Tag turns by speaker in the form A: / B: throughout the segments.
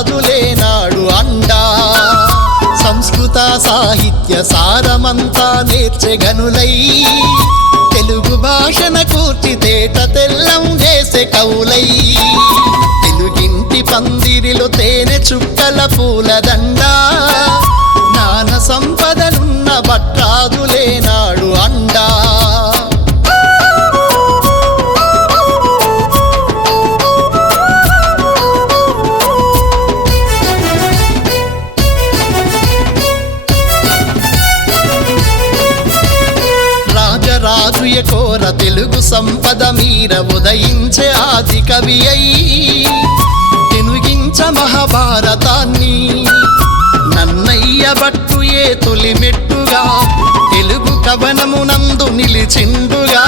A: భట్రాదులేనాడు అండా. సంస్కృత సాహిత్య సారమంతా నేర్చెగనులై తెలుగు భాషన కూర్చి తేట తెల్లం చేసే కౌలై తెలుగింటి పందిరిలో తేనె చుక్కల పూలదండ జ్ఞాన సంపదలున్న భట్రాదులేనాడు రాజరాజు కోర తెలుగు సంపద మీర ఉదయించే ఆది కవి అయి తెనుగించ మహాభారతాన్ని. నన్నయ్య బట్టు ఏ తొలి మెట్టుగా తెలుగు కవనమునందు నిలిచిండుగా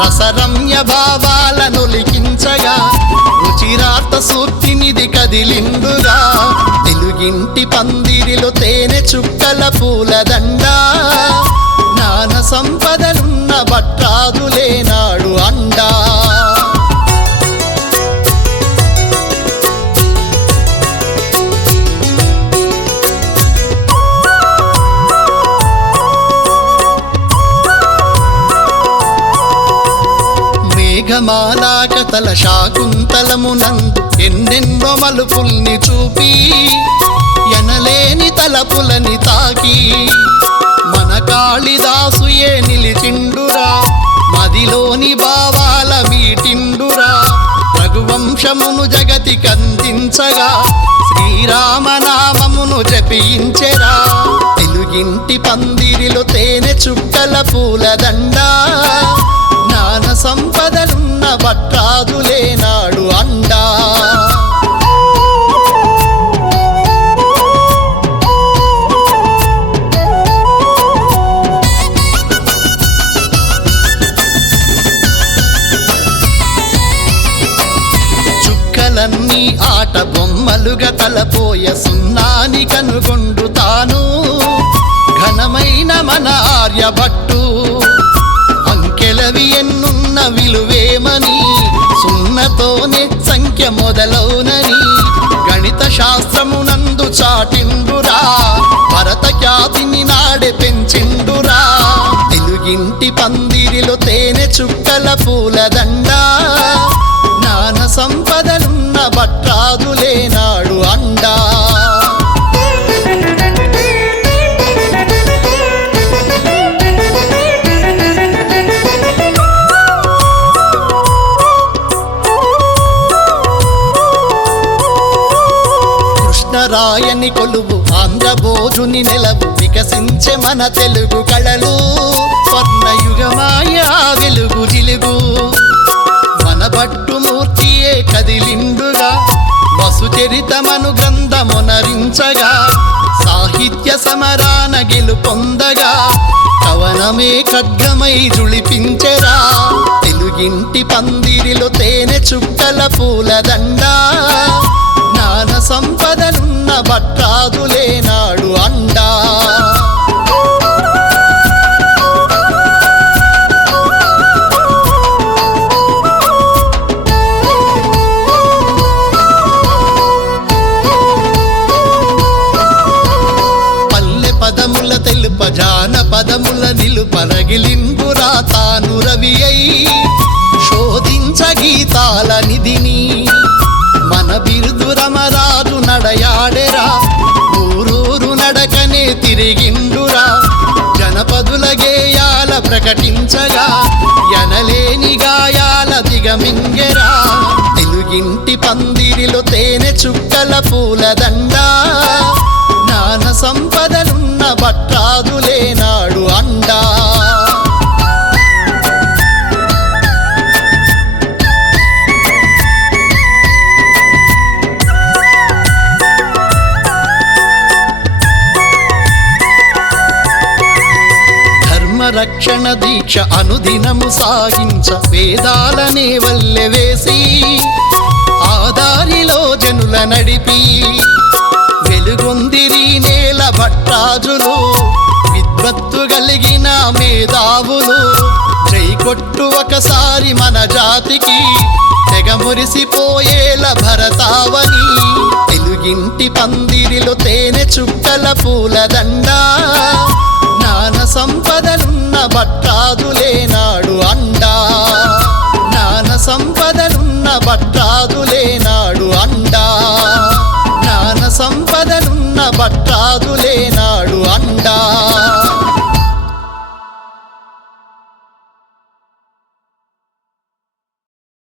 A: రసరమ్య భావాలను లిఖించగా రుచిరాత సూర్తినిది కదిలిండుగా తెలుగింటి పందిరిలో తేనె చుక్కల పూలదండా మేఘమాలాకతల శాకుంతలమునందు ఎన్నెన్నో మలుపుల్ని చూపి ఎనలేని తలపులని తాకి. మన కాళిదాసుయే నిలిచిండురా? మదిలోని భావాల మీటిండురా రఘువంశమును జగతి కందించగా శ్రీరామనామమును జపించెరా? తెలుగింటి పందిరిలో తేనె చుక్కల పూలదండా? జ్ఞాన సంపదలున్న భట్రాదులేనాడు అండా. చుక్కలన్నీ ఆట బొమ్మలుగా తలపోయ సున్నాని కనుగొండుతాను ఘనమైన మన ఆర్యభట్టు. అంకెలవి ఎన్ను విలువేమని? సున్నతోనే సంఖ్య మొదలవునని గణిత శాస్త్రమునందు చాటిండురా. భరత ఖ్యాతిని నాడే పెంచిండురా. తెలుగింటి పందిరిలో తేనె చుక్కల పూలదండా. నాన సంపదలున్న భట్రాదులేనాడు అండా. రాయని కొలువు ఆంధ్రభోజుని నెలవు వికసించే మన తెలుగు కళలు స్వర్ణయుగమాయా వెలుగు జిలుగు. మన భట్టు మూర్తియే కదిలిండుగా వసుచరితమను గ్రంథమునరించగా సాహిత్య సమరాన గెలుపొందగా కవనమే ఖడ్గమై జుళిపించెరా తెలుగింటి పందిరిలో తేనె చుక్కల పూలదండా జ్ఞాన సంపదలున్న భట్రాదులేనాడు అండా. పల్లె పదముల తెలుప జాన పదముల నిలుపరగిలింపురా తాను రవి అయి శోధించ గీతాల నిధిని. మన బిరుదు రమరాజు నడయాడే తిరిగిండురా. జనపదుల గేయాల ప్రకటించగా ఎనలేని గాయాల దిగమింగెరా. తెలుగింటి పందిరిలో తేనె చుక్కల పూలదండా. రక్షణ దీక్ష అనుదినము సాగించ వేదాలనే వల్లె వేసి ఆదారిలో జనుల నడిపి వెలుగొందిరి నేల భట్రాజులు విద్వత్తు కలిగిన మేధావులు. జై కొట్టు ఒకసారి మన జాతికి తెగ మురిసిపోయేల భరతావని. తెలుగింటి పందిరిలో తేనె చుక్కల పూలదండ సంపదనున్న భట్టాదులే నాడు అండా.